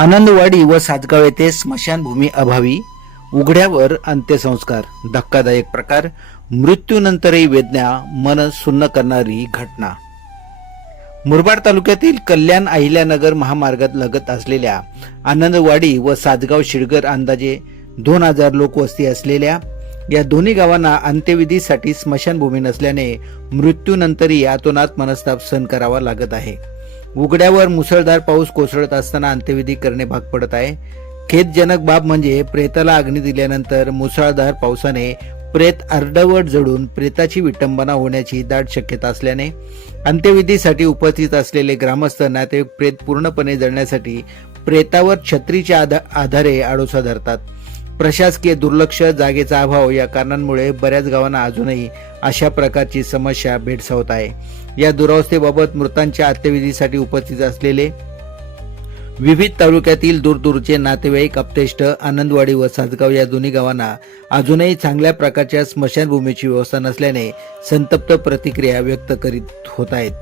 आनंदवाडी व सातगाव येथे स्मशानभूमी अभावी उघड्यावर अंत्यसंस्कार, धक्कादायक प्रकार, मृत्यूनंतरही वेदना मन सुन्न करणारी घटना। मुरबाड तालुक्यातील कल्याण अहिल्यानगर महामार्गात लगत असलेल्या आनंदवाडी व सातगाव शिळगर अंदाजे 2000 लोकवस्ती असलेल्या या दोन्ही गावांना अंत्यविधीसाठी स्मशानभूमी नसल्याने मृत्यूनंतरही अतोनात मनस्ताप सहन करावा लागत आहे। उघड्यावर मुसळधार पाऊस कोसळत असताना अंत्यविधी करणे भाग पडत आहे। खेदजनक बाब म्हणजे प्रेताला अग्नी दिल्यानंतर मुसळधार पावसाने प्रेत अर्धवट जळून प्रेताची विटंबना होण्याची दाट शक्यता असल्याने अंत्यविधीसाठी उपस्थित असलेले ग्रामस्थ नातेवाईक प्रेत पूर्णपणे जळण्यासाठी प्रेतावर छत्रीच्या आधारे आडोसा धरतात। प्रशासकीय दुर्लक्ष, जागेचा अभाव या कारणांमुळे बऱ्याच गावांना अजूनही अशा प्रकारची समस्या भेडसावत आहे। या दुरावस्थेबाबत मृतांच्या अंत्यविधीसाठी उपस्थित असलेले विविध तालुक्यातील दूरदूरचे नातेवाईक, आप्तेष्ट आनंदवाडी व सातगाव या दोन्ही गावांना अजूनही चांगल्या प्रकारच्या स्मशानभूमीची व्यवस्था नसल्याने संतप्त प्रतिक्रिया व्यक्त करीत होत आहेत।